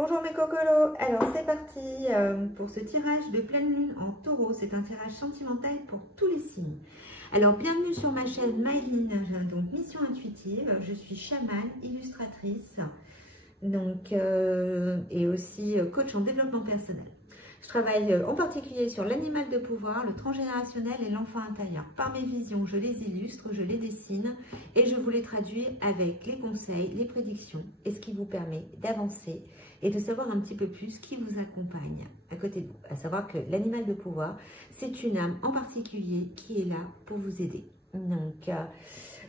Bonjour mes cocolos, alors c'est parti pour ce tirage de pleine lune en taureau. C'est un tirage sentimental pour tous les signes. Alors bienvenue sur ma chaîne Myline, donc mission intuitive. Je suis chamane, illustratrice donc, et aussi coach en développement personnel. Je travaille en particulier sur l'animal de pouvoir, le transgénérationnel et l'enfant intérieur. Par mes visions, je les illustre, je les dessine et je vous les traduis avec les conseils, les prédictions et ce qui vous permet d'avancer et de savoir un petit peu plus qui vous accompagne à côté de vous. À savoir que l'animal de pouvoir, c'est une âme en particulier qui est là pour vous aider. Donc,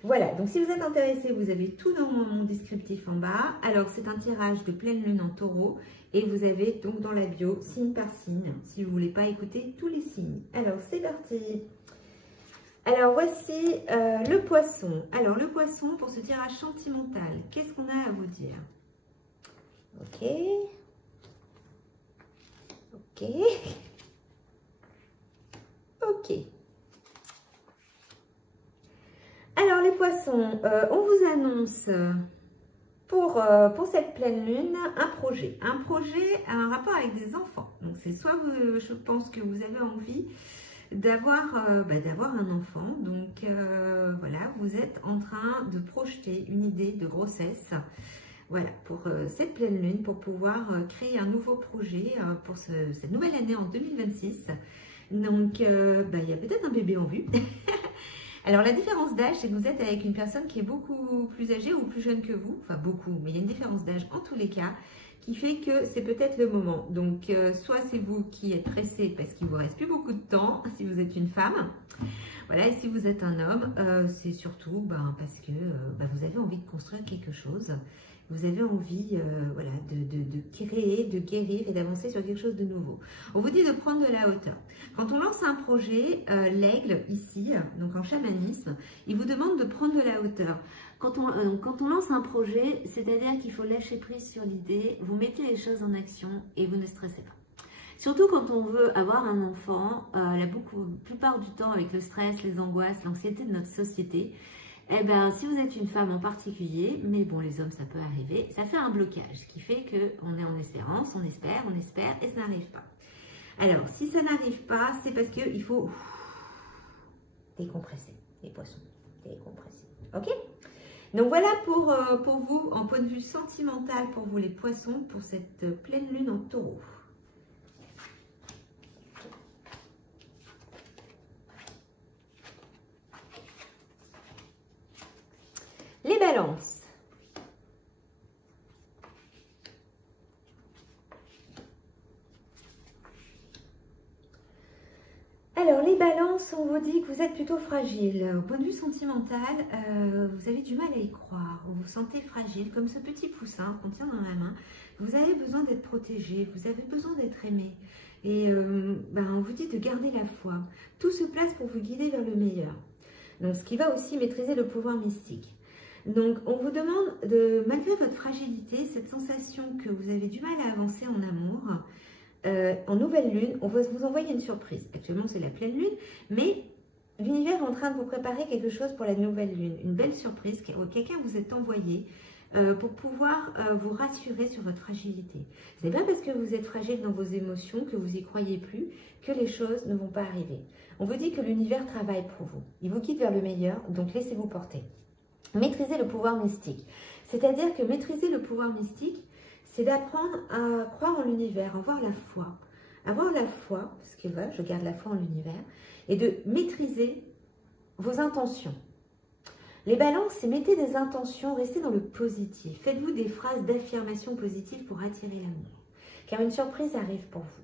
voilà, donc si vous êtes intéressé, vous avez tout dans mon descriptif en bas. Alors, c'est un tirage de pleine lune en taureau et vous avez donc dans la bio, signe par signe, si vous ne voulez pas écouter tous les signes. Alors, c'est parti. Alors, voici le poisson. Alors, le poisson, pour ce tirage sentimental, qu'est-ce qu'on a à vous dire? Ok. Ok. Ok. Alors, les poissons, on vous annonce pour cette pleine lune un projet a un rapport avec des enfants. Donc, c'est soit, je pense que vous avez envie d'avoir un enfant. Donc, voilà, vous êtes en train de projeter une idée de grossesse. Voilà, pour cette pleine lune, pour pouvoir créer un nouveau projet pour cette nouvelle année en 2026. Donc, il y a peut-être un bébé en vue. Alors, la différence d'âge, c'est que vous êtes avec une personne qui est beaucoup plus âgée ou plus jeune que vous. Enfin, beaucoup, mais il y a une différence d'âge en tous les cas qui fait que c'est peut-être le moment. Donc, soit c'est vous qui êtes pressé parce qu'il ne vous reste plus beaucoup de temps si vous êtes une femme. Voilà, et si vous êtes un homme, c'est surtout parce que vous avez envie de construire quelque chose. Vous avez envie voilà, de créer, de guérir et d'avancer sur quelque chose de nouveau. On vous dit de prendre de la hauteur. Quand on lance un projet, l'aigle ici, donc en chamanisme, il vous demande de prendre de la hauteur. Quand on lance un projet, c'est-à-dire qu'il faut lâcher prise sur l'idée, vous mettez les choses en action et vous ne stressez pas. Surtout quand on veut avoir un enfant, la plupart du temps avec le stress, les angoisses, l'anxiété de notre société, eh bien, si vous êtes une femme en particulier, mais bon, les hommes, ça peut arriver, ça fait un blocage qui fait qu'on est en espérance, on espère et ça n'arrive pas. Alors, si ça n'arrive pas, c'est parce qu'il faut décompresser, les poissons, décompresser. Ok? Donc, voilà pour vous, en point de vue sentimental, pour vous les poissons, pour cette pleine lune en taureau. Les balances. Alors, les balances, on vous dit que vous êtes plutôt fragile. Au point de vue sentimental, vous avez du mal à y croire. Vous vous sentez fragile, comme ce petit poussin qu'on tient dans la main. Vous avez besoin d'être protégé, vous avez besoin d'être aimé. Et on vous dit de garder la foi. Tout se place pour vous guider vers le meilleur. Donc, ce qui va aussi maîtriser le pouvoir mystique. Donc, on vous demande, malgré votre fragilité, cette sensation que vous avez du mal à avancer en amour, en nouvelle lune, on va vous envoyer une surprise. Actuellement, c'est la pleine lune, mais l'univers est en train de vous préparer quelque chose pour la nouvelle lune. Une belle surprise, quelqu'un vous est envoyé pour pouvoir vous rassurer sur votre fragilité. Ce n'est pas parce que vous êtes fragile dans vos émotions, que vous n'y croyez plus, que les choses ne vont pas arriver. On vous dit que l'univers travaille pour vous. Il vous guide vers le meilleur, donc laissez-vous porter. Maîtriser le pouvoir mystique. C'est-à-dire que maîtriser le pouvoir mystique, c'est d'apprendre à croire en l'univers, avoir la foi. Avoir la foi, parce que voilà, je garde la foi en l'univers, et de maîtriser vos intentions. Les balances, c'est mettez des intentions, restez dans le positif. Faites-vous des phrases d'affirmation positive pour attirer l'amour. Car une surprise arrive pour vous.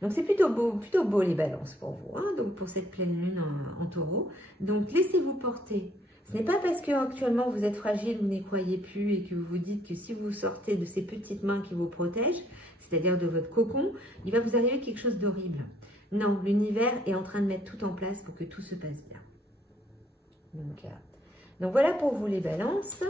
Donc, c'est plutôt beau les balances pour vous, hein, donc pour cette pleine lune en taureau. Donc, laissez-vous porter. Ce n'est pas parce qu'actuellement vous êtes fragile, vous n'y croyez plus et que vous vous dites que si vous sortez de ces petites mains qui vous protègent, c'est-à-dire de votre cocon, il va vous arriver quelque chose d'horrible. Non, l'univers est en train de mettre tout en place pour que tout se passe bien. Donc voilà pour vous les balances.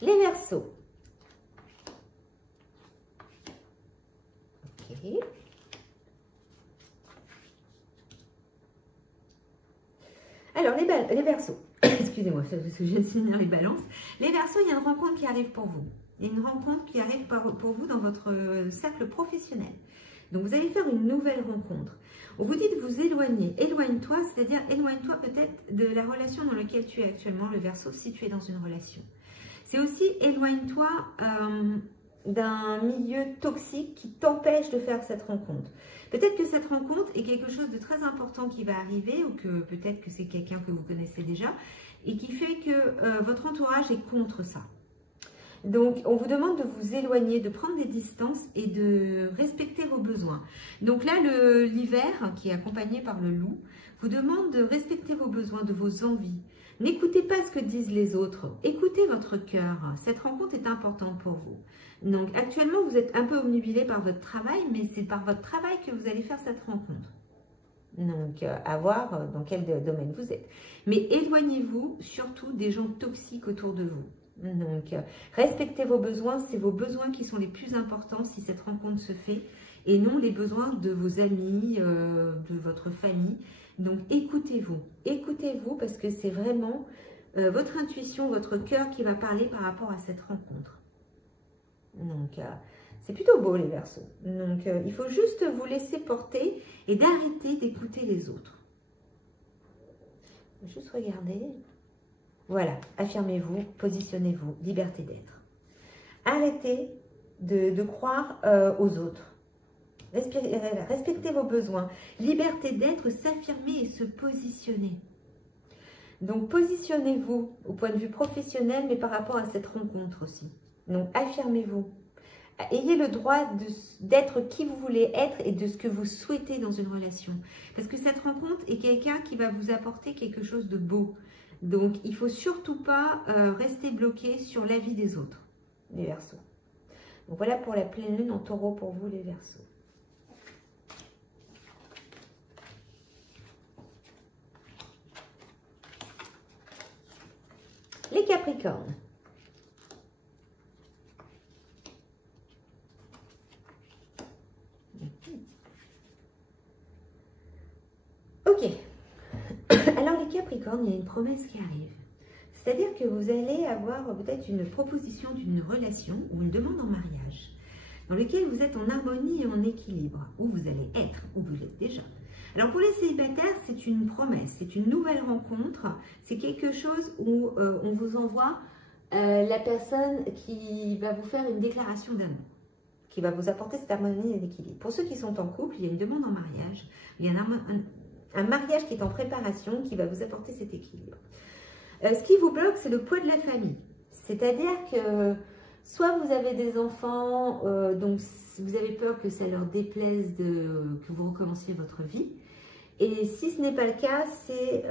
Les Verseaux. Ok. Alors, les Verseaux, excusez-moi, parce que je viens de finir les balances. Les Verseaux, il y a une rencontre qui arrive pour vous. Il y a une rencontre qui arrive pour vous dans votre cercle professionnel. Donc, vous allez faire une nouvelle rencontre. On vous dit de vous éloigner. Éloigne-toi, c'est-à-dire éloigne-toi peut-être de la relation dans laquelle tu es actuellement, le Verseau, si tu es dans une relation. C'est aussi éloigne-toi d'un milieu toxique qui t'empêche de faire cette rencontre. Peut-être que cette rencontre est quelque chose de très important qui va arriver, ou que peut-être que c'est quelqu'un que vous connaissez déjà, et qui fait que votre entourage est contre ça. Donc, on vous demande de vous éloigner, de prendre des distances et de respecter vos besoins. Donc là, l'hiver, qui est accompagné par le loup, vous demande de respecter vos besoins, de vos envies. N'écoutez pas ce que disent les autres, écoutez votre cœur. Cette rencontre est importante pour vous. Donc actuellement, vous êtes un peu obnubilé par votre travail, mais c'est par votre travail que vous allez faire cette rencontre. Donc, à voir dans quel domaine vous êtes. Mais éloignez-vous surtout des gens toxiques autour de vous. Donc, respectez vos besoins, c'est vos besoins qui sont les plus importants si cette rencontre se fait, et non les besoins de vos amis, de votre famille. Donc, écoutez-vous parce que c'est vraiment votre intuition, votre cœur qui va parler par rapport à cette rencontre. Donc, c'est plutôt beau les Verseaux. Donc, il faut juste vous laisser porter et d'arrêter d'écouter les autres. Juste regarder. Voilà, affirmez-vous, positionnez-vous, liberté d'être. Arrêtez de croire aux autres. Respectez vos besoins. Liberté d'être, s'affirmer et se positionner. Donc, positionnez-vous au point de vue professionnel, mais par rapport à cette rencontre aussi. Donc, affirmez-vous. Ayez le droit d'être qui vous voulez être et de ce que vous souhaitez dans une relation. Parce que cette rencontre est quelqu'un qui va vous apporter quelque chose de beau. Donc, il ne faut surtout pas rester bloqué sur l'avis des autres, les Verseaux. Donc, voilà pour la pleine lune en taureau pour vous, les Verseaux. Les Capricornes. Ok. Alors les Capricornes, il y a une promesse qui arrive. C'est-à-dire que vous allez avoir peut-être une proposition d'une relation ou une demande en mariage dans lequel vous êtes en harmonie et en équilibre, où vous allez être, où vous êtes déjà. Alors pour les célibataires, c'est une promesse, c'est une nouvelle rencontre, c'est quelque chose où on vous envoie la personne qui va vous faire une déclaration d'amour, qui va vous apporter cette harmonie et l'équilibre. Pour ceux qui sont en couple, il y a une demande en mariage, il y a un mariage qui est en préparation qui va vous apporter cet équilibre. Ce qui vous bloque, c'est le poids de la famille. C'est-à-dire que soit vous avez des enfants, donc vous avez peur que ça leur déplaise que vous recommenciez votre vie. Et si ce n'est pas le cas, c'est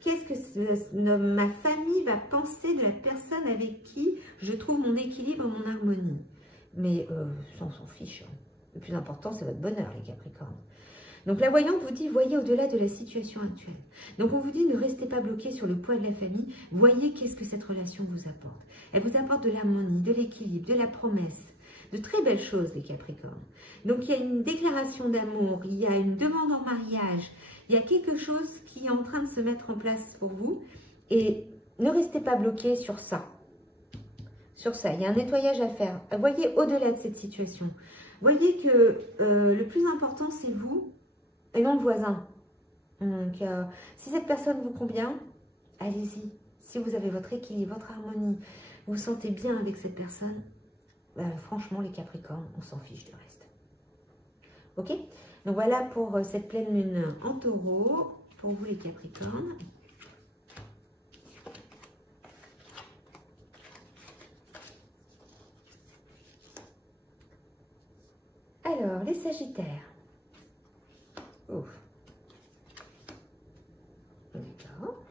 qu'est-ce que ma famille va penser de la personne avec qui je trouve mon équilibre, mon harmonie. Mais ça, on s'en fiche. Hein. Le plus important, c'est votre bonheur, les Capricornes. Donc la voyante vous dit, voyez au-delà de la situation actuelle. Donc on vous dit, ne restez pas bloqué sur le poids de la famille. Voyez qu'est-ce que cette relation vous apporte. Elle vous apporte de l'harmonie, de l'équilibre, de la promesse, de très belles choses, les Capricornes. Donc il y a une déclaration d'amour, il y a une demande en mariage, il y a quelque chose qui est en train de se mettre en place pour vous. Et ne restez pas bloqué sur ça. Sur ça, il y a un nettoyage à faire. Voyez au-delà de cette situation. Voyez que le plus important, c'est vous et non le voisin. Donc, si cette personne vous convient, allez-y. Si vous avez votre équilibre, votre harmonie, vous vous sentez bien avec cette personne, franchement, les Capricornes, on s'en fiche du reste. Ok? Donc, voilà pour cette pleine lune en taureau, pour vous les Capricornes. Alors, les Sagittaires. Ouf. D'accord.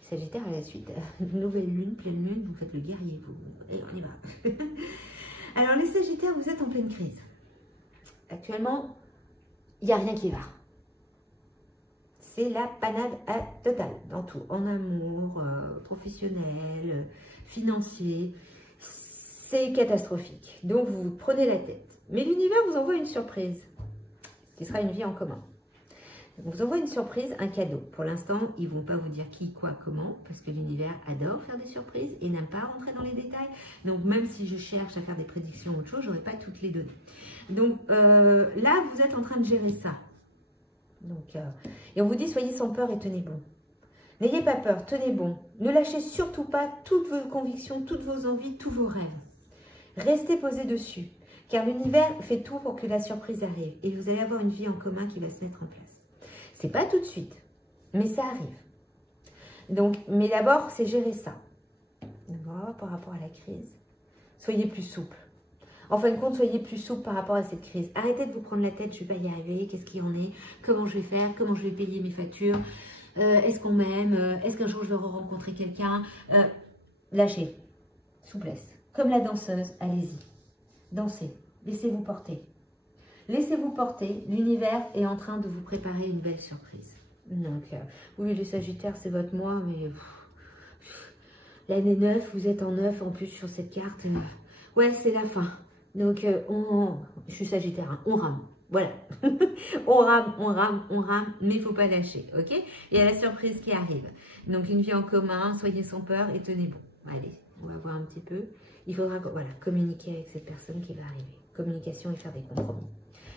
Sagittaire à la suite. Nouvelle lune, pleine lune, vous faites le guerrier, vous. Et on y va. Alors, les Sagittaires, vous êtes en pleine crise. Actuellement, il n'y a rien qui va. C'est la panade totale dans tout. En amour, professionnel, financier. C'est catastrophique. Donc, vous vous prenez la tête. Mais l'univers vous envoie une surprise. qui sera une vie en commun. On vous envoie une surprise, un cadeau. Pour l'instant, ils ne vont pas vous dire qui, quoi, comment, parce que l'univers adore faire des surprises et n'aime pas rentrer dans les détails. Donc, même si je cherche à faire des prédictions ou autre chose, je n'aurai pas toutes les données. Donc, là, vous êtes en train de gérer ça. Donc, et on vous dit, soyez sans peur et tenez bon. N'ayez pas peur, tenez bon. Ne lâchez surtout pas toutes vos convictions, toutes vos envies, tous vos rêves. Restez posé dessus, car l'univers fait tout pour que la surprise arrive. Et vous allez avoir une vie en commun qui va se mettre en place. C'est pas tout de suite, mais ça arrive. Donc, mais d'abord, c'est gérer ça. D'accord, par rapport à la crise. Soyez plus souple. En fin de compte, soyez plus souple par rapport à cette crise. Arrêtez de vous prendre la tête, je ne vais pas y arriver, qu'est-ce qu'il y en est, comment je vais faire, comment je vais payer mes factures, est-ce qu'on m'aime, est-ce qu'un jour je vais rencontrer quelqu'un. Lâchez, souplesse. Comme la danseuse, allez-y. Dansez, laissez-vous porter. Laissez-vous porter, l'univers est en train de vous préparer une belle surprise. Donc, oui, le Sagittaire, c'est votre mois, mais l'année 9, vous êtes en 9 en plus sur cette carte. Ouais, c'est la fin. Donc, je suis Sagittaire, hein, on rame. Voilà. on rame, mais il ne faut pas lâcher, ok? Il y a la surprise qui arrive. Donc, une vie en commun, soyez sans peur et tenez bon. Allez, on va voir un petit peu. Il faudra voilà, communiquer avec cette personne qui va arriver. Communication et faire des compromis.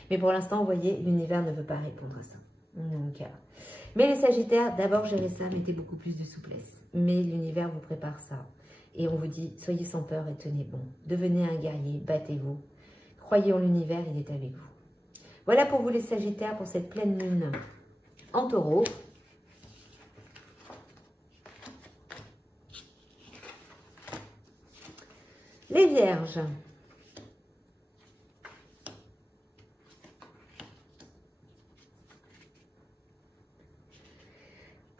Mais pour l'instant, vous voyez, l'univers ne veut pas répondre à ça. Donc, mais les Sagittaires, d'abord gérez ça, mettez beaucoup plus de souplesse. Mais l'univers vous prépare ça. Et on vous dit, soyez sans peur et tenez bon. Devenez un guerrier, battez-vous. Croyez en l'univers, il est avec vous. Voilà pour vous les Sagittaires, pour cette pleine lune en Taureau. Les Vierges.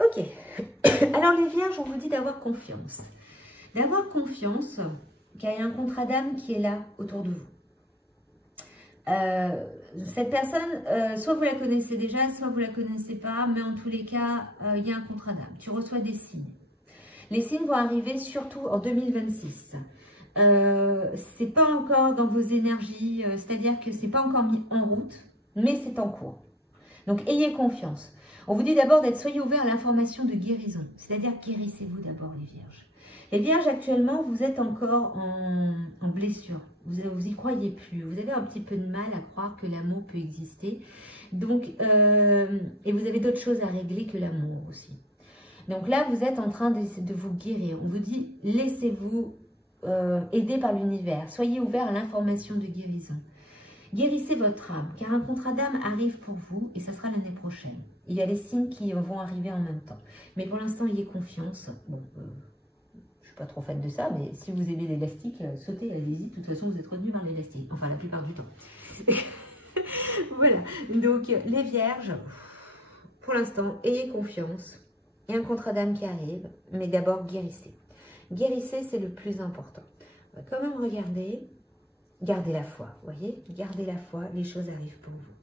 Ok. Alors les Vierges, on vous dit d'avoir confiance. D'avoir confiance qu'il y a un contrat d'âme qui est là autour de vous. Cette personne, soit vous la connaissez déjà, soit vous la connaissez pas, mais en tous les cas, il y a un contrat d'âme. Tu reçois des signes. Les signes vont arriver surtout en 2026. C'est pas encore dans vos énergies, c'est-à-dire que c'est pas encore mis en route, mais c'est en cours. Donc ayez confiance. On vous dit d'abord d'être, soyez ouverts à l'information de guérison, c'est-à-dire guérissez-vous d'abord les Vierges. Les Vierges actuellement, vous êtes encore en blessure, vous y croyez plus, vous avez un petit peu de mal à croire que l'amour peut exister, donc et vous avez d'autres choses à régler que l'amour aussi. Donc là, vous êtes en train de vous guérir. On vous dit, laissez-vous aider par l'univers. Soyez ouverts à l'information de guérison. Guérissez votre âme, car un contrat d'âme arrive pour vous et ça sera l'année prochaine. Il y a les signes qui vont arriver en même temps. Mais pour l'instant, ayez confiance. Bon, je ne suis pas trop fan de ça, mais si vous aimez l'élastique, sautez, allez-y. De toute façon, vous êtes retenu par l'élastique. Enfin, la plupart du temps. Voilà. Donc, les Vierges, pour l'instant, ayez confiance. Il y a un contrat d'âme qui arrive, mais d'abord, guérissez. Guérissez, c'est le plus important. On va quand même regarder. Gardez la foi, voyez, gardez la foi, les choses arrivent pour vous.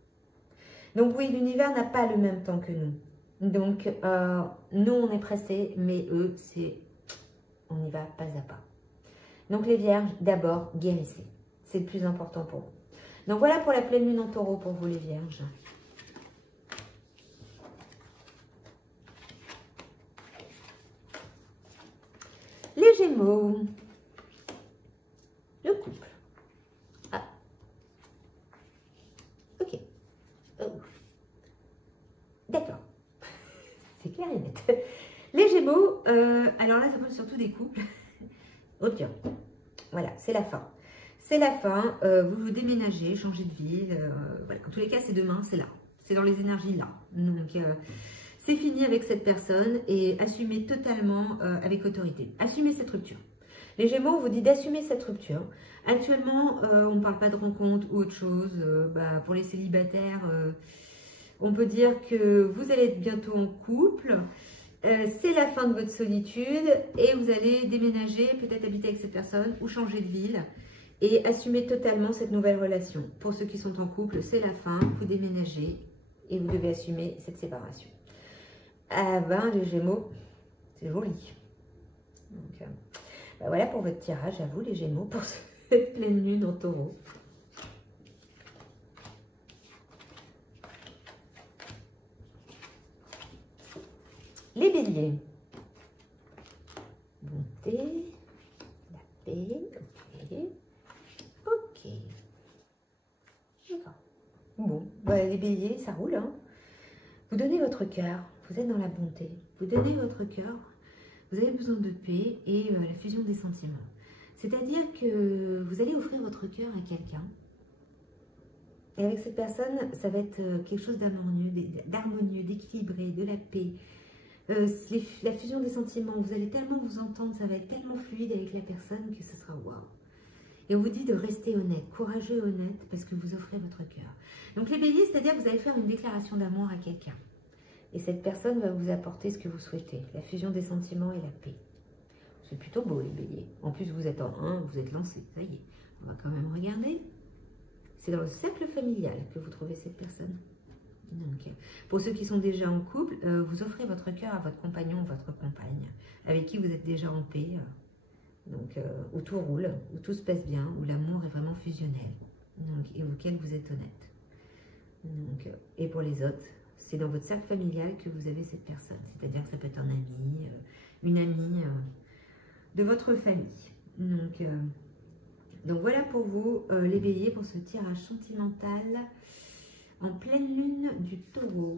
Donc oui, l'univers n'a pas le même temps que nous. Donc, nous, on est pressés, mais eux, on y va pas à pas. Donc les Vierges, d'abord, guérissez. C'est le plus important pour vous. Donc voilà pour la pleine lune en Taureau pour vous les Vierges. Les Gémeaux. Le couple. Ah. Ok. Oh. D'accord. C'est clair et net. Les Gémeaux, alors là, ça parle surtout des couples. Rupture. Voilà, c'est la fin. C'est la fin. Vous vous déménagez, changez de ville. Voilà. En tous les cas, c'est demain, c'est là. C'est dans les énergies là. Donc, c'est fini avec cette personne et assumez totalement avec autorité. Assumez cette rupture. Les Gémeaux, on vous dit d'assumer cette rupture. Actuellement, on ne parle pas de rencontre ou autre chose. Pour les célibataires, on peut dire que vous allez être bientôt en couple. C'est la fin de votre solitude et vous allez déménager, peut-être habiter avec cette personne ou changer de ville et assumer totalement cette nouvelle relation. Pour ceux qui sont en couple, c'est la fin, vous déménagez et vous devez assumer cette séparation. Ah ben, les Gémeaux, c'est joli. Donc, voilà pour votre tirage à vous, les Gémeaux, pour cette pleine lune en Taureau. béliers. Bonté, la paix, ok. Ok. D'accord. Bon, bah, les béliers, ça roule, hein. Vous donnez votre cœur, vous êtes dans la bonté. Vous donnez votre cœur, vous avez besoin de paix et la fusion des sentiments. C'est-à-dire que vous allez offrir votre cœur à quelqu'un. Et avec cette personne, ça va être quelque chose d'harmonieux, d'équilibré, de la paix. La fusion des sentiments, vous allez tellement vous entendre, ça va être tellement fluide avec la personne que ce sera waouh. Et on vous dit de rester honnête, courageux et honnête, parce que vous offrez votre cœur. Donc les béliers, c'est-à-dire que vous allez faire une déclaration d'amour à quelqu'un. Et cette personne va vous apporter ce que vous souhaitez, la fusion des sentiments et la paix. C'est plutôt beau les béliers. En plus, vous êtes en 1, vous êtes lancé, ça y est. On va quand même regarder. C'est dans le cercle familial que vous trouvez cette personne. Donc, pour ceux qui sont déjà en couple, vous offrez votre cœur à votre compagnon ou votre compagne, avec qui vous êtes déjà en paix, donc, où tout roule, où tout se passe bien, où l'amour est vraiment fusionnel, donc, et auquel vous êtes honnête. Donc, et pour les autres, c'est dans votre cercle familial que vous avez cette personne, c'est-à-dire que ça peut être un ami, une amie de votre famille. Donc voilà pour vous, les béliers, pour ce tirage sentimental en pleine lune du taureau.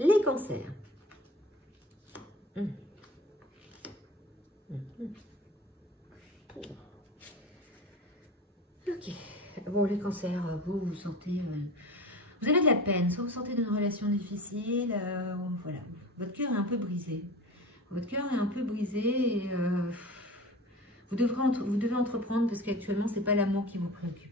Les cancers. Ok. Bon, les cancers, vous vous sentez... vous avez de la peine, soit vous sentez d'une relation difficile, voilà. Votre cœur est un peu brisé. Votre cœur est un peu brisé et vous devez entreprendre parce qu'actuellement, ce n'est pas l'amour qui vous préoccupe.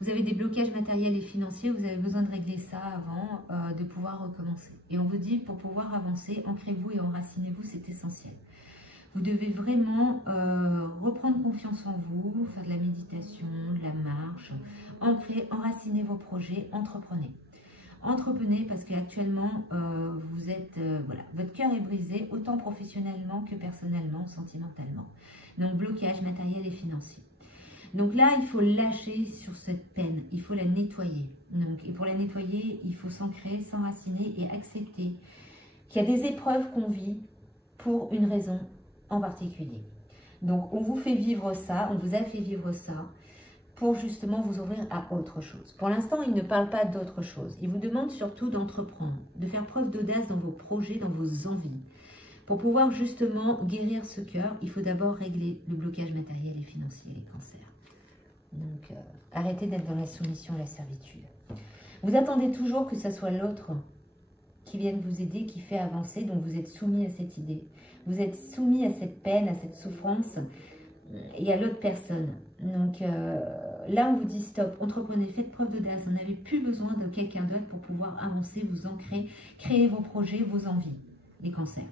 Vous avez des blocages matériels et financiers, vous avez besoin de régler ça avant de pouvoir recommencer. Et on vous dit, pour pouvoir avancer, ancrez-vous et enracinez-vous, c'est essentiel. Vous devez vraiment reprendre confiance en vous, faire de la méditation, de la marche, enracinez vos projets, entreprenez. Entreprenez parce qu'actuellement, vous êtes, voilà, votre cœur est brisé, autant professionnellement que personnellement, sentimentalement. Donc, blocage matériel et financier. Donc là, il faut lâcher sur cette peine, il faut la nettoyer. Donc, et pour la nettoyer, il faut s'ancrer, s'enraciner et accepter qu'il y a des épreuves qu'on vit pour une raison en particulier. Donc, on vous fait vivre ça, on vous a fait vivre ça, pour justement vous ouvrir à autre chose. Pour l'instant, il ne parle pas d'autre chose. Il vous demande surtout d'entreprendre, de faire preuve d'audace dans vos projets, dans vos envies. Pour pouvoir justement guérir ce cœur, il faut d'abord régler le blocage matériel et financier, les cancers. Donc, arrêtez d'être dans la soumission et la servitude. Vous attendez toujours que ce soit l'autre qui vienne vous aider, qui fait avancer, donc vous êtes soumis à cette idée. Vous êtes soumis à cette peine, à cette souffrance, et à l'autre personne. Donc là, on vous dit stop, entreprenez, faites preuve d'audace. Vous n'avez plus besoin de quelqu'un d'autre pour pouvoir avancer, vous ancrer, créer vos projets, vos envies, les cancers.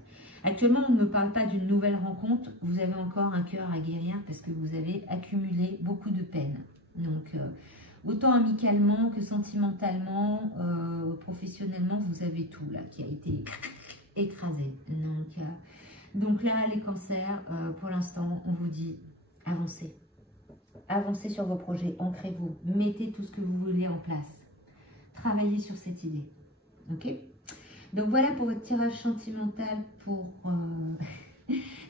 Actuellement, on ne me parle pas d'une nouvelle rencontre. Vous avez encore un cœur à guérir parce que vous avez accumulé beaucoup de peine. Donc, autant amicalement que sentimentalement, professionnellement, vous avez tout là qui a été écrasé. Donc là, les cancers, pour l'instant, on vous dit avancez. Avancez sur vos projets, ancrez-vous, mettez tout ce que vous voulez en place. Travaillez sur cette idée. Ok? Donc voilà pour votre tirage sentimental pour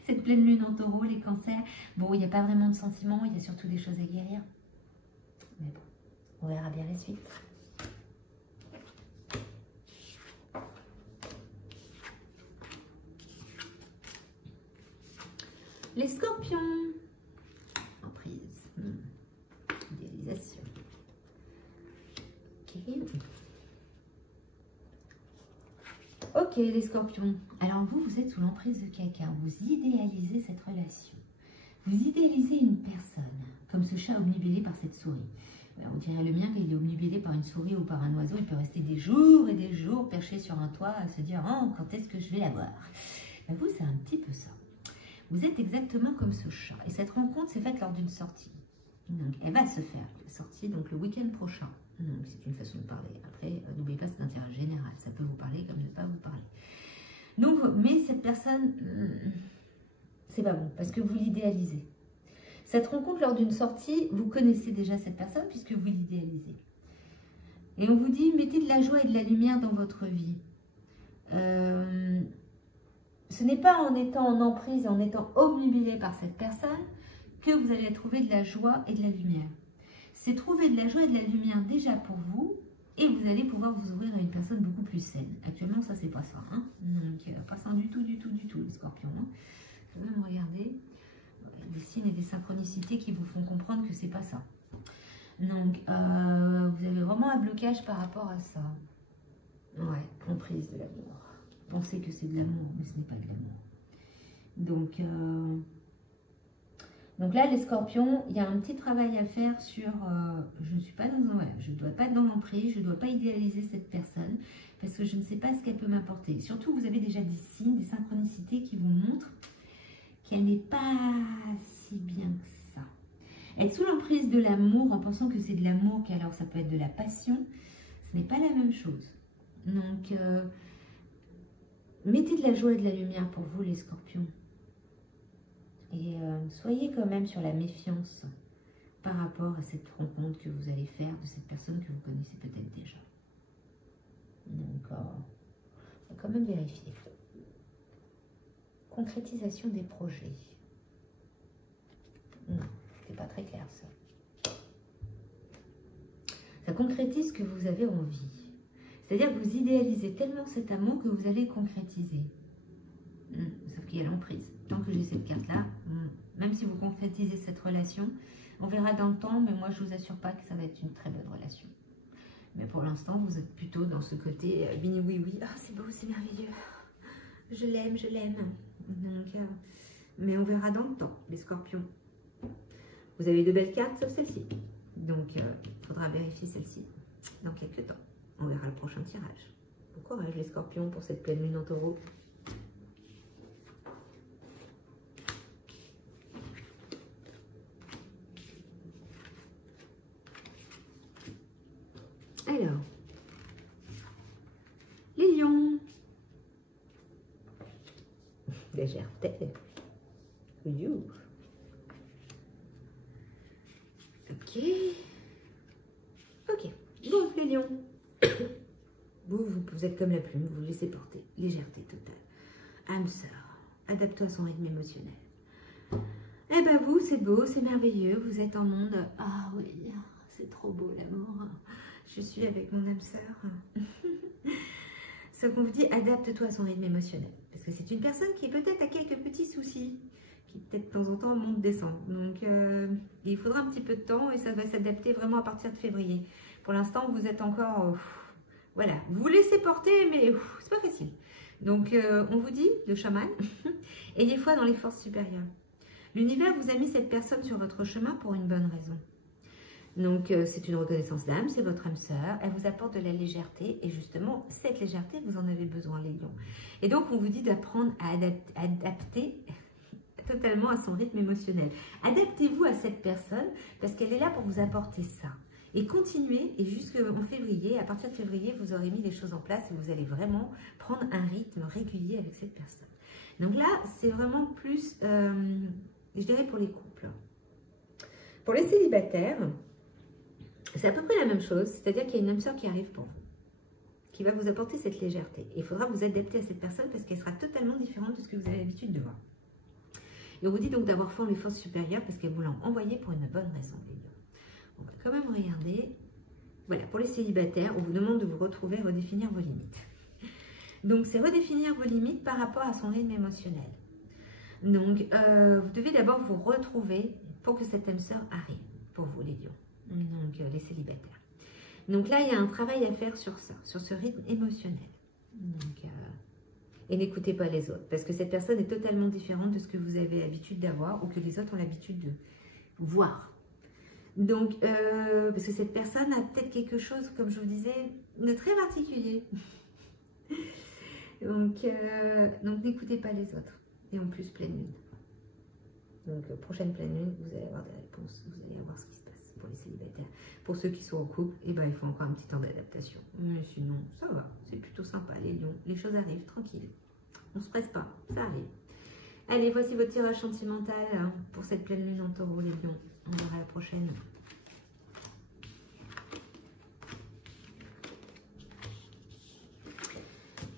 cette pleine lune en taureau, les cancers. Bon, il n'y a pas vraiment de sentiments, il y a surtout des choses à guérir. Mais bon, on verra bien la suite. Les scorpions. Emprise. Idéalisation. Ok, les scorpions. Alors vous êtes sous l'emprise de quelqu'un. Vous idéalisez cette relation. Vous idéalisez une personne. Comme ce chat obnubilé par cette souris. On dirait le mien, quand il est obnubilé par une souris ou par un oiseau, il peut rester des jours et des jours perché sur un toit à se dire oh, quand est-ce que je vais la voir. Ben vous, c'est un petit peu ça. Vous êtes exactement comme ce chat. Et cette rencontre s'est faite lors d'une sortie. Donc, elle va se faire, la sortie, donc le week-end prochain. C'est une façon de parler. Après, n'oubliez pas, c'est d'intérêt général. Ça peut vous parler comme ne pas vous parler. Donc, mais cette personne, c'est pas bon, parce que vous l'idéalisez. Cette rencontre lors d'une sortie, vous connaissez déjà cette personne puisque vous l'idéalisez. Et on vous dit, mettez de la joie et de la lumière dans votre vie. Ce n'est pas en étant en emprise, en étant obnubilé par cette personne que vous allez trouver de la joie et de la lumière. C'est trouver de la joie et de la lumière déjà pour vous et vous allez pouvoir vous ouvrir à une personne beaucoup plus saine. Actuellement, ça, c'est pas ça. Hein. Donc, pas ça du tout, les scorpions. Hein. Je vais même regarder des signes et des synchronicités qui vous font comprendre que c'est pas ça. Donc, vous avez vraiment un blocage par rapport à ça. Ouais, emprise de l'amour. Pensez que c'est de l'amour, mais ce n'est pas de l'amour. Donc là, les scorpions, il y a un petit travail à faire sur... je ne suis pas dans un... je ne dois pas être dans l'emprise, je ne dois pas idéaliser cette personne, parce que je ne sais pas ce qu'elle peut m'apporter. Surtout, vous avez déjà des signes, des synchronicités qui vous montrent qu'elle n'est pas si bien que ça. Être sous l'emprise de l'amour en pensant que c'est de l'amour, qu'alors ça peut être de la passion, ce n'est pas la même chose. Donc, mettez de la joie et de la lumière pour vous, les scorpions. Et soyez quand même sur la méfiance par rapport à cette rencontre que vous allez faire de cette personne que vous connaissez peut-être déjà. Donc, on va quand même vérifier. Concrétisation des projets. Non, c'est pas très clair ça. Ça concrétise ce que vous avez envie. C'est-à-dire que vous idéalisez tellement cet amour que vous allez concrétiser. Sauf qu'il y a l'emprise. Tant que j'ai cette carte-là, même si vous concrétisez cette relation, on verra dans le temps, mais moi je vous assure pas que ça va être une très bonne relation. Mais pour l'instant, vous êtes plutôt dans ce côté bini oui oui. Ah, c'est beau, c'est merveilleux. Je l'aime, je l'aime. Donc, mais on verra dans le temps, les scorpions. Vous avez de belles cartes, sauf celle-ci. Donc, il faudra vérifier celle-ci dans quelques temps. On verra le prochain tirage. Bon courage les scorpions pour cette pleine lune en taureau. Alors, les lions. Légèreté. You. Ok. Ok. Bon, les lions. Vous êtes comme la plume, vous vous laissez porter. Légèreté totale. Âme sœur. Adapte-toi à son rythme émotionnel. Eh ben vous, c'est beau, c'est merveilleux. Vous êtes en monde. Ah oui, c'est trop beau l'amour. Je suis avec mon âme sœur. Ce qu'on vous dit, adapte-toi à son rythme émotionnel. Parce que c'est une personne qui peut-être a quelques petits soucis, qui peut-être de temps en temps monte, descend. Donc il faudra un petit peu de temps et ça va s'adapter vraiment à partir de février. Pour l'instant, vous êtes encore... voilà, vous vous laissez porter, mais c'est pas facile. Donc on vous dit, le chaman, ayez foi dans les forces supérieures. L'univers vous a mis cette personne sur votre chemin pour une bonne raison. Donc, c'est une reconnaissance d'âme, c'est votre âme sœur. Elle vous apporte de la légèreté. Et justement, cette légèreté, vous en avez besoin, les lions. Et donc, on vous dit d'apprendre à adapter totalement à son rythme émotionnel. Adaptez-vous à cette personne parce qu'elle est là pour vous apporter ça. Et continuez. Et jusqu'en février, à partir de février, vous aurez mis les choses en place et vous allez vraiment prendre un rythme régulier avec cette personne. Donc là, c'est vraiment plus, je dirais, pour les couples. Pour les célibataires, c'est à peu près la même chose, c'est-à-dire qu'il y a une âme sœur qui arrive pour vous, qui va vous apporter cette légèreté. Et il faudra vous adapter à cette personne parce qu'elle sera totalement différente de ce que vous avez l'habitude de voir. Et on vous dit donc d'avoir foi en les forces supérieures parce qu'elles vous l'ont envoyé pour une bonne raison, les lions. On va quand même regarder. Voilà, pour les célibataires, on vous demande de vous retrouver, redéfinir vos limites. Donc, c'est redéfinir vos limites par rapport à son rythme émotionnel. Donc, vous devez d'abord vous retrouver pour que cette âme sœur arrive, pour vous, les lions. Donc, les célibataires. Donc là, il y a un travail à faire sur ça, sur ce rythme émotionnel. Donc, et n'écoutez pas les autres, parce que cette personne est totalement différente de ce que vous avez l'habitude d'avoir ou que les autres ont l'habitude de voir. Donc, parce que cette personne a peut-être quelque chose, comme je vous disais, de très particulier. Donc n'écoutez pas les autres. Et en plus, pleine lune. Donc, prochaine pleine lune, vous allez avoir des réponses. Vous allez avoir ce qui se passe pour les célibataires. Pour ceux qui sont en couple, eh ben, il faut encore un petit temps d'adaptation. Mais sinon, ça va. C'est plutôt sympa, les lions. Les choses arrivent, tranquille. On ne se presse pas, ça arrive. Allez, voici votre tirage sentimental pour cette pleine lune en taureau, les lions. On verra la prochaine.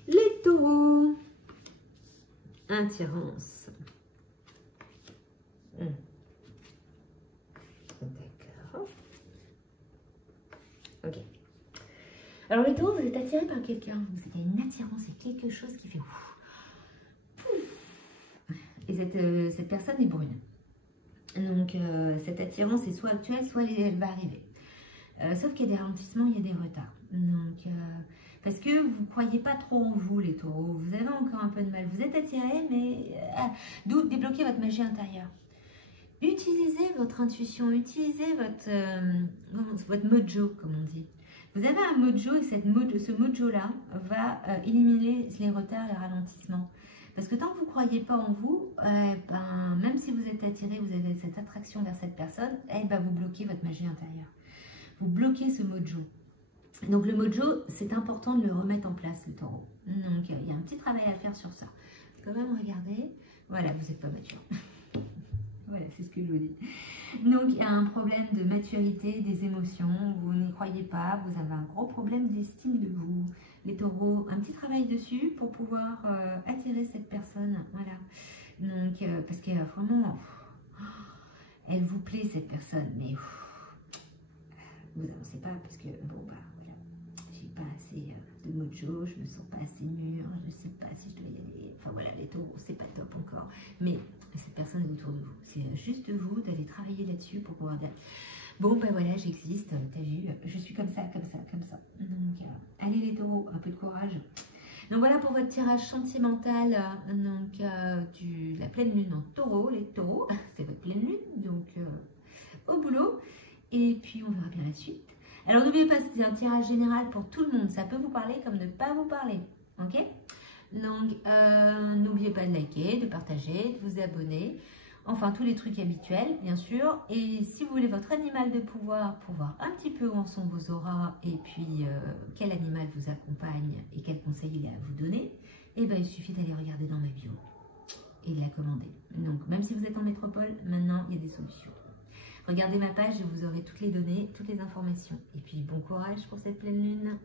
Les taureaux. Attirance. D'accord. Ok. Alors les taureaux, vous êtes attirés par quelqu'un. Il y a une attirance, c'est quelque chose qui fait ouf. Et cette personne est brune. Donc cette attirance est soit actuelle, soit elle va arriver. Sauf qu'il y a des ralentissements, il y a des retards. Donc, parce que vous ne croyez pas trop en vous, les taureaux. Vous avez encore un peu de mal. Vous êtes attirés, mais d'où débloquer votre magie intérieure. Utilisez votre intuition, utilisez votre mojo, comme on dit. Vous avez un mojo et ce mojo-là va éliminer les retards et les ralentissements. Parce que tant que vous ne croyez pas en vous, même si vous êtes attiré, vous avez cette attraction vers cette personne, vous bloquez votre magie intérieure. Vous bloquez ce mojo. Donc le mojo, c'est important de le remettre en place, le taureau. Donc il y a un petit travail à faire sur ça. Quand même, regardez. Voilà, vous n'êtes pas mature. Voilà, c'est ce que je vous dis. Donc il y a un problème de maturité, des émotions. Vous n'y croyez pas. Vous avez un gros problème d'estime de vous. Les taureaux, un petit travail dessus pour pouvoir attirer cette personne. Voilà. Donc, parce qu'elle a vraiment... elle vous plaît, cette personne, mais... vous avancez pas parce que, bon, voilà, j'ai pas assez de mojo, je me sens pas assez mûre, je sais pas si je dois y aller. Enfin voilà, les taureaux, c'est pas top encore. Mais cette personne est autour de vous. C'est juste vous d'aller travailler là-dessus pour pouvoir dire, bon, ben voilà, j'existe, t'as vu, je suis comme ça, comme ça, comme ça. Donc, allez les taureaux, un peu de courage. Donc voilà pour votre tirage sentimental de la pleine lune en taureau. Les taureaux, c'est votre pleine lune, donc au boulot. Et puis on verra bien la suite. Alors n'oubliez pas, c'est un tirage général pour tout le monde. Ça peut vous parler comme ne pas vous parler. Ok? Donc n'oubliez pas de liker, de partager, de vous abonner. Enfin tous les trucs habituels bien sûr. Et si vous voulez votre animal de pouvoir pour voir un petit peu où en sont vos auras et puis quel animal vous accompagne et quel conseil il a à vous donner, et ben il suffit d'aller regarder dans ma bio et de la commander. Donc même si vous êtes en métropole, maintenant il y a des solutions. Regardez ma page et vous aurez toutes les données, toutes les informations. Et puis bon courage pour cette pleine lune.